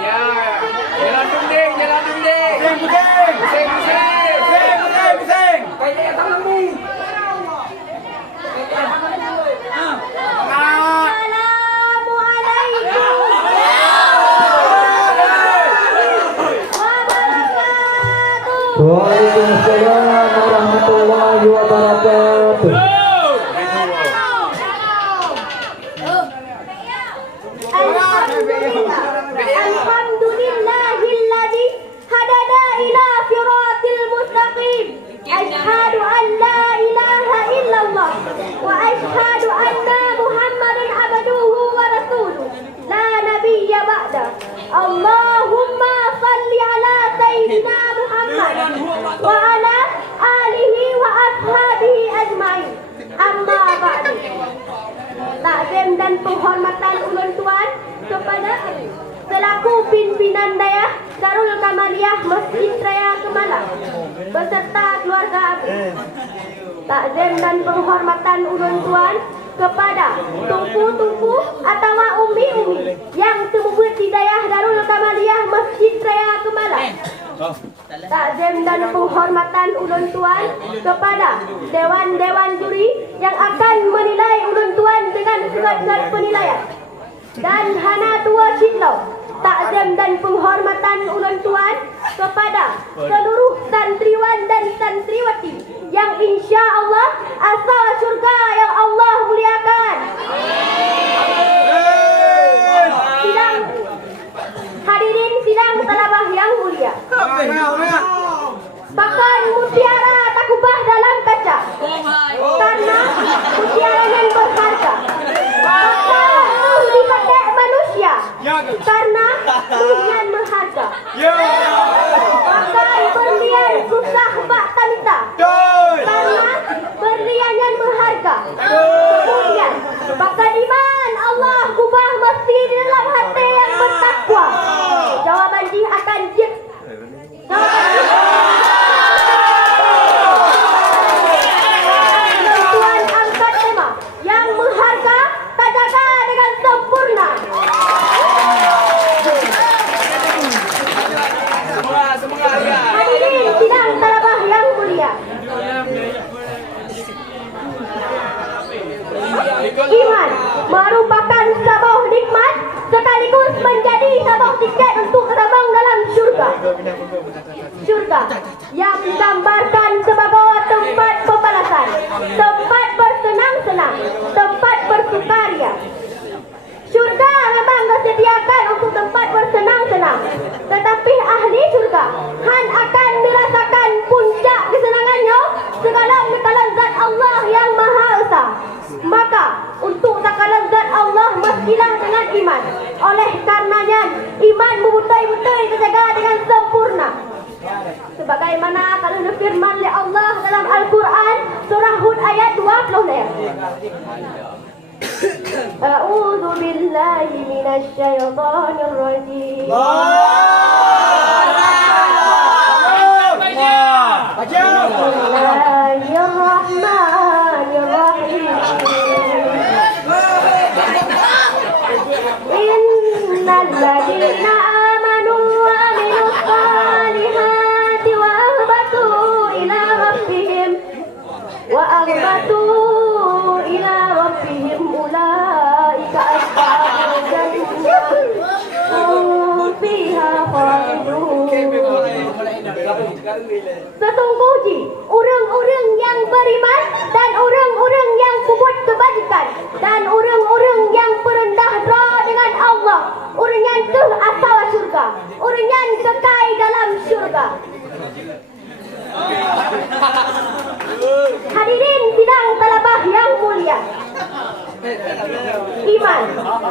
Ya, jalan dunding. Pusing. Kayak tangan ni. Waalaikumsalam warahmatullahi wabarakatuh. Alhamdulillahilladzi hadana ila siratil mustaqim. Asyhadu an la ilaha illallah wa asyhadu anna Muhammadan abduhu wa rasuluh. La nabiyya ba'da. Allahumma salli ala sayyidina Muhammad wa ala alihi wa ashabihi ajmain. Amma ba'du. Takzim dan penghormatan ulun tuan kepada selaku pimpinan daya Darul Kamaliyah Masjid Raya Kemalang beserta keluarga abdi. Takzim dan penghormatan ulun tuan kepada tumpu-tumpu atau umi-umi yang semubut di daya Darul Kamaliyah Masjid Raya Kemalang. Takzim dan penghormatan ulun tuan kepada dewan-dewan juri yang akan menilai ulun tuan dengan surat-surat penilaian. Dan hana tua Citlau, takzim dan penghormatan ulun tuan kepada seluruh santriwan dan santriwati yang insya Allah asal syurga yang Allah muliakan. Sidang hadirin sidang talabah yang mulia. Bahkan mutiara tak kubah dalam kaca karena mutiara yang berharga. Bahkan dipakai manusia karena berlian berharga. Bahkan berlian susah bak tamita karena berlian yang berharga. Kemudian bahkan iman Allah kubah mesti di dalam hati yang bertakwa. Jawaban dia akan Tuan angkat tema yang berharga tak jaga dengan sempurna. Hadirin sidang talabah yang mulia. Iman merupakan sebuah nikmat sekaligus menjadi sebuah tiket untuk terbang dalam syurga. Syurga yang digambarkan sebagai tempat pembalasan, tempat bersenang-senang, tempat bersukaria. Syurga memang disediakan untuk tempat bersenang-senang, tetapi ahli syurga han akan merasakan puncak kesenangannya segala mekalan zat Allah yang Maha Esa. Maka untuk takalan zat Allah mestilah dengan iman. Oleh karenanya iman betul-betul terjaga dengan sempurna. Sebagaimana kalau difirman oleh Allah dalam Al-Quran surah Hud ayat 20. A'udzu billahi minasy syaithanir rajim. Bismillahirrahmanirrahim. Innal ladzina amanu wa amilus salihati wa akhbatu ila rabbihim ulaika ashabul jannah hum fiha khalidun. Sesungguhnya orang-orang yang beriman dan orang-orang yang kubut kebajikan dan orang-orang yang berendah diri dengan Allah, orang yang ke asal syurga, orang yang kekal dalam syurga. Hadirin sidang talabah yang mulia. Iman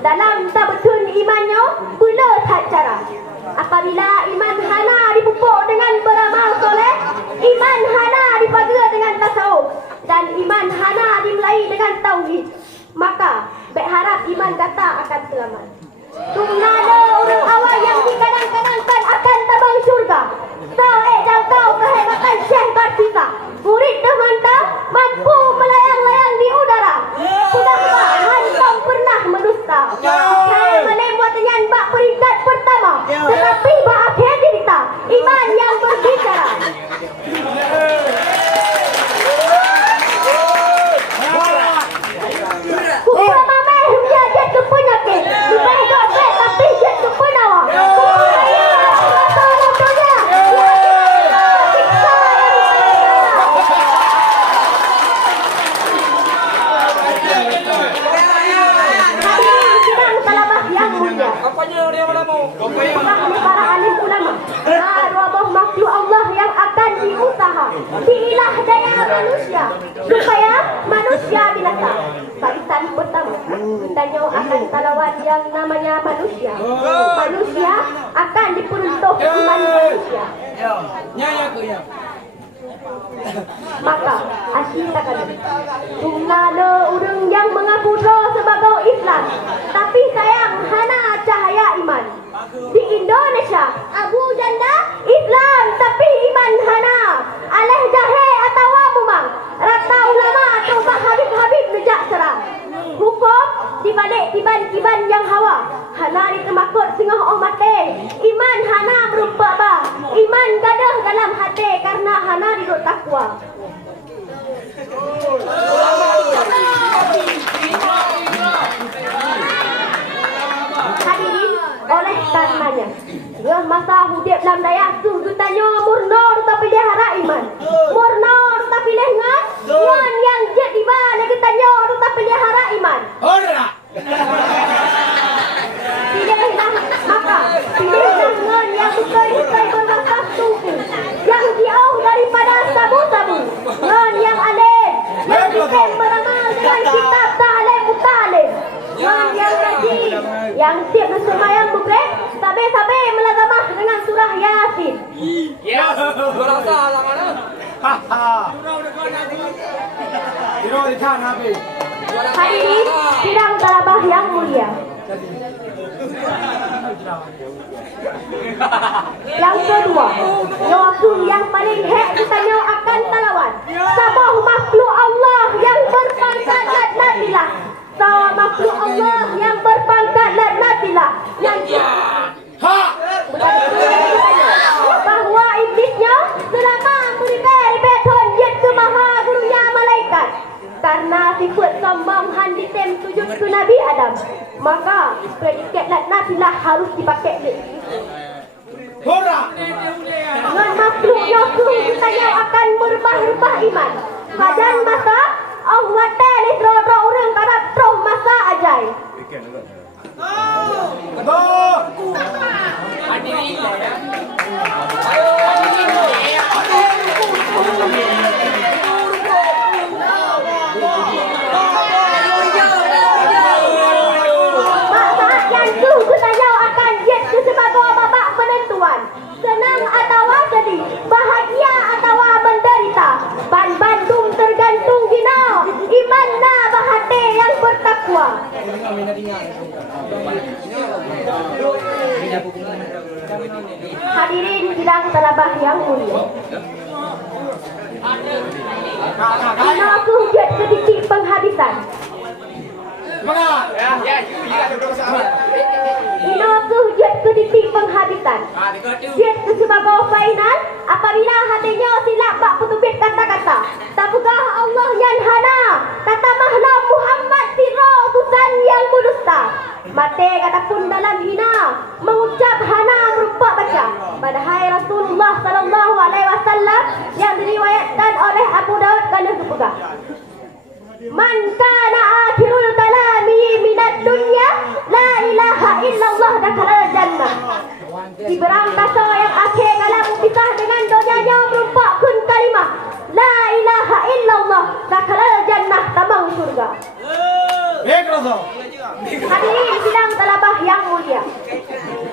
dalam tabutun imannya pula tak cara. Apabila iman hana dipupuk dengan beramal soleh, iman hana dipaga dengan tasawuf, dan iman hana dimulai dengan tauhid, maka berharap iman kata akan selamat. Tungala orang awal yang dikadang-kadangkan akan terbang syurga. Jangkau kehebatan Syekh Kartisa, murid dah mantap, mampu melayang-layang di udara. Sudah manusia supaya manusia binasa. Barisan pertama, tanya akan talawan yang namanya manusia. Manusia akan diperuntuk iman manusia. Maka asyitakan Tungana orang yang mengaku sebagai Islam, tapi sayang hana cahaya iman. Di Indonesia, Abu Janda Islam tapi iman hana. Aleh jahe atau mumang. Rata ulama atau habib-habib nejak serang. Hukum dibalik tiban-tiban yang hawa. Hana ditemakut sengah orang mati. Iman hana berupa apa? Iman gadah dalam hati karena hana duduk takwa. Hadirin oleh karenanya, masa hidup dalam daya tu tanya murno tetapi dia harap iman. Murno tetapi dia ngan yang jet tiba lagi tanya tetapi dia harap iman. Pilihlah maka pilihlah ngan yang betul-betul berwasaf tunggu, yang jauh daripada sabu-sabu, ngan yang alim, yang bukan beramal dengan kitab ta'alim mutalim, ngan yang ngaji, yang siap bersemayam bukrek, sabi-sabi melazamah dengan surah Yasin. Yes. Berasa lah mana? Hadirin sidang talabah yang mulia. Yang kedua, Rasul yang paling hek ditanya akan talawan. Sabah makhluk Allah yang berpangkat Nabilah. Sabah makhluk Allah yang berpangkat Nabilah. Yang bahwa iblisnya selama meribet honjet ke maha gurunya malaikat. Karena sifat sombong han ditem sujud ke Nabi Adam, maka predikat laknatilah harus dipakai lagi. Dengan makhluknya kita akan merubah iman. Hajan masa Allah tali terus orang karena terus masa ajai. Senang atau sedih, bahagia atau menderita, ban bandung tergantung dina iman na bahate yang bertakwa. Hadirin sidang talabah yang mulia, ina hujat ke titik penghabisan. Ina hujat ke titik penghabisan. Dia sebagai final apabila hatinya silap bak petubit kata-kata. Tapukah Allah yang hana kata mahna Muhammad sirra utusan yang berdusta. Mate kata pun dalam hina mengucap hana berupa baca. Padahal Rasulullah sallallahu alaihi wasallam yang diriwayatkan oleh Abu Daud kana kepegang. Man kana akhirul kalami minad dunya la ilaha illallah dakhala jannah. Diberang kata yang akhir kalam pisah dengan donyanya berupa kun kalimah la ilaha illallah dakhala jannah tamang surga. Hadirin sidang talabah yang mulia,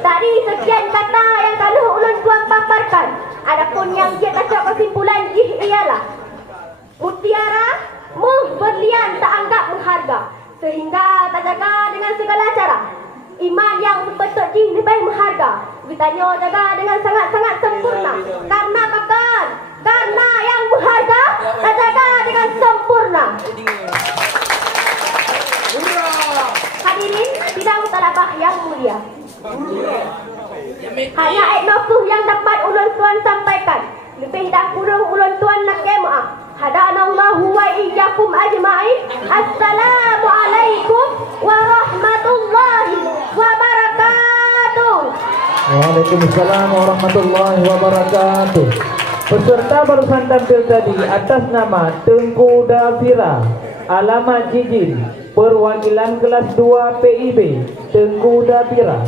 tadi sekian kata yang kalau ulun tuan paparkan. Adapun yang dia baca kesimpulan ialah mutiara berlian tak anggap berharga, sehingga tak jaga dengan segala cara. Iman yang sepatutnya lebih berharga, ditanya jaga dengan sangat-sangat sempurna. Karena bahkan karena yang berharga tak jaga dengan sempurna. Hadirin sidang talabah yang mulia, hanya ayat nokuh yang dapat ulun tuan sampaikan. Lebih dah kurang ulun tuan nak maaf. Hadanallahu wa iyyakum ajma'in. Assalamualaikum warahmatullahi wabarakatuh. Waalaikumsalam warahmatullahi wabarakatuh. Peserta barusan tampil tadi atas nama Tengku Dafira, alamat Jijin, perwakilan kelas 2 PIB Tengku Dafira.